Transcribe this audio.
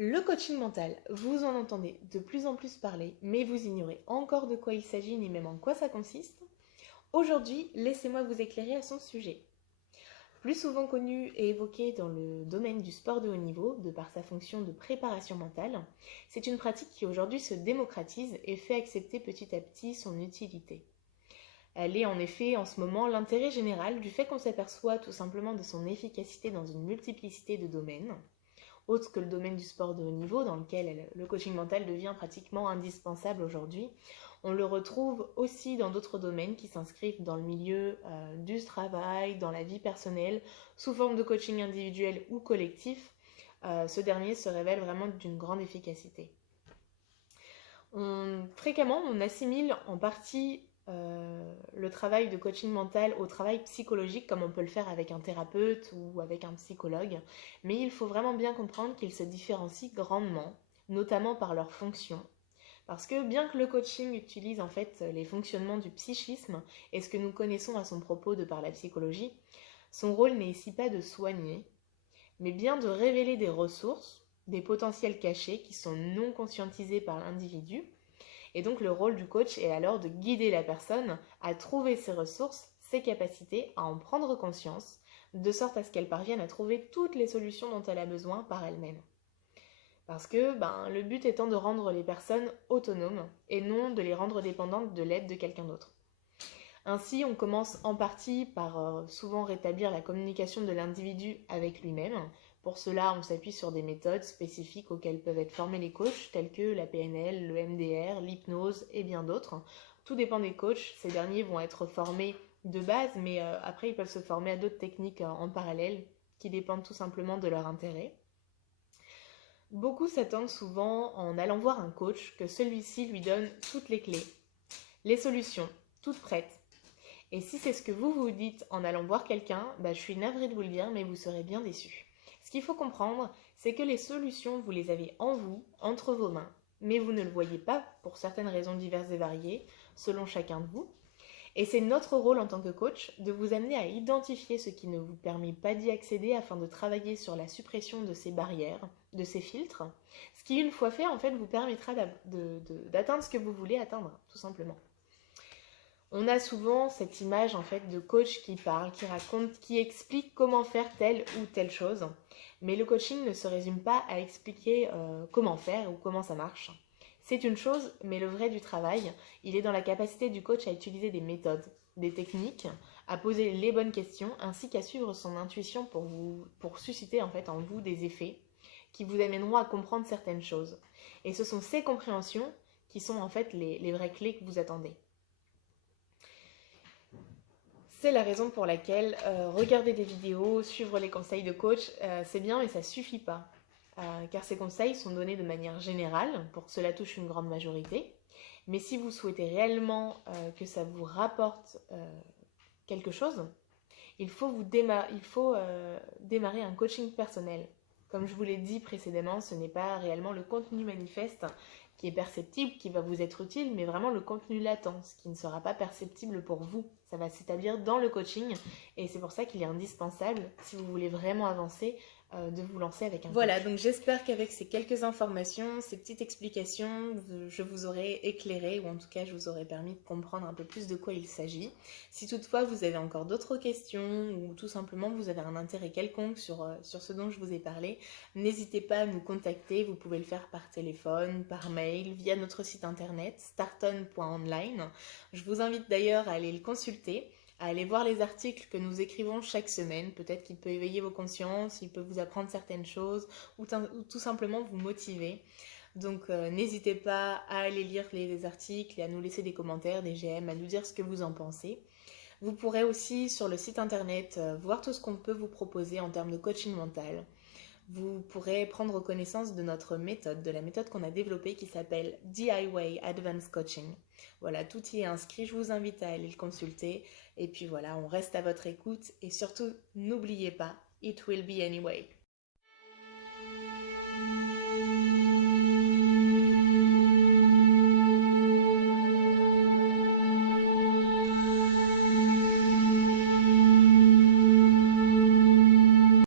Le coaching mental, vous en entendez de plus en plus parler, mais vous ignorez encore de quoi il s'agit ni même en quoi ça consiste. Aujourd'hui, laissez-moi vous éclairer à son sujet. Plus souvent connu et évoqué dans le domaine du sport de haut niveau, de par sa fonction de préparation mentale, c'est une pratique qui aujourd'hui se démocratise et fait accepter petit à petit son utilité. Elle est en effet en ce moment l'intérêt général du fait qu'on s'aperçoit tout simplement de son efficacité dans une multiplicité de domaines, autre que le domaine du sport de haut niveau, dans lequel le coaching mental devient pratiquement indispensable aujourd'hui. On le retrouve aussi dans d'autres domaines qui s'inscrivent dans le milieu du travail, dans la vie personnelle, sous forme de coaching individuel ou collectif. Ce dernier se révèle vraiment d'une grande efficacité. Fréquemment, on assimile en partie le travail de coaching mental au travail psychologique, comme on peut le faire avec un thérapeute ou avec un psychologue, mais il faut vraiment bien comprendre qu'ils se différencient grandement, notamment par leur fonction. Parce que bien que le coaching utilise en fait les fonctionnements du psychisme et ce que nous connaissons à son propos de par la psychologie, son rôle n'est ici pas de soigner, mais bien de révéler des ressources, des potentiels cachés qui sont non conscientisés par l'individu. Et donc le rôle du coach est alors de guider la personne à trouver ses ressources, ses capacités, à en prendre conscience, de sorte à ce qu'elle parvienne à trouver toutes les solutions dont elle a besoin par elle-même. Parce que le but étant de rendre les personnes autonomes et non de les rendre dépendantes de l'aide de quelqu'un d'autre. Ainsi, on commence en partie par souvent rétablir la communication de l'individu avec lui-même. Pour cela, on s'appuie sur des méthodes spécifiques auxquelles peuvent être formés les coachs, telles que la PNL, le MDR, l'hypnose et bien d'autres. Tout dépend des coachs. Ces derniers vont être formés de base, mais après, ils peuvent se former à d'autres techniques en parallèle qui dépendent tout simplement de leur intérêt. Beaucoup s'attendent souvent en allant voir un coach que celui-ci lui donne toutes les clés, les solutions, toutes prêtes. Et si c'est ce que vous vous dites en allant voir quelqu'un, je suis navrée de vous le dire, mais vous serez bien déçus. Ce qu'il faut comprendre, c'est que les solutions, vous les avez en vous, entre vos mains, mais vous ne le voyez pas pour certaines raisons diverses et variées, selon chacun de vous. Et c'est notre rôle en tant que coach de vous amener à identifier ce qui ne vous permet pas d'y accéder afin de travailler sur la suppression de ces barrières, de ces filtres, ce qui une fois fait en fait vous permettra d'atteindre ce que vous voulez atteindre, tout simplement. On a souvent cette image en fait de coach qui parle, qui raconte, qui explique comment faire telle ou telle chose, mais le coaching ne se résume pas à expliquer comment faire ou comment ça marche. C'est une chose, mais le vrai du travail, il est dans la capacité du coach à utiliser des méthodes, des techniques, à poser les bonnes questions, ainsi qu'à suivre son intuition pour susciter en fait en vous des effets qui vous amèneront à comprendre certaines choses. Et ce sont ces compréhensions qui sont en fait les vraies clés que vous attendez. C'est la raison pour laquelle regarder des vidéos, suivre les conseils de coach, c'est bien, mais ça ne suffit pas. Car ces conseils sont donnés de manière générale pour que cela touche une grande majorité. Mais si vous souhaitez réellement que ça vous rapporte quelque chose, il faut démarrer un coaching personnel. Comme je vous l'ai dit précédemment, ce n'est pas réellement le contenu manifeste qui est perceptible, qui va vous être utile, mais vraiment le contenu latent, ce qui ne sera pas perceptible pour vous. Ça va s'établir dans le coaching et c'est pour ça qu'il est indispensable, si vous voulez vraiment avancer, de vous lancer avec un coach. Voilà, donc j'espère qu'avec ces quelques informations, ces petites explications, je vous aurai éclairé, ou en tout cas je vous aurai permis de comprendre un peu plus de quoi il s'agit. Si toutefois vous avez encore d'autres questions ou tout simplement vous avez un intérêt quelconque sur ce dont je vous ai parlé, n'hésitez pas à nous contacter. Vous pouvez le faire par téléphone, par mail, via notre site internet starton.online. Je vous invite d'ailleurs à aller le consulter, à aller voir les articles que nous écrivons chaque semaine. Peut-être qu'il peut éveiller vos consciences, il peut vous apprendre certaines choses ou tout simplement vous motiver. Donc n'hésitez pas à aller lire les articles et à nous laisser des commentaires, des j'aime, à nous dire ce que vous en pensez. Vous pourrez aussi sur le site internet voir tout ce qu'on peut vous proposer en termes de coaching mental. Vous pourrez prendre connaissance de notre méthode, de la méthode qu'on a développée qui s'appelle DIY Advanced Coaching. Voilà, tout y est inscrit, je vous invite à aller le consulter. Et puis voilà, on reste à votre écoute et surtout, n'oubliez pas, it will be anyway.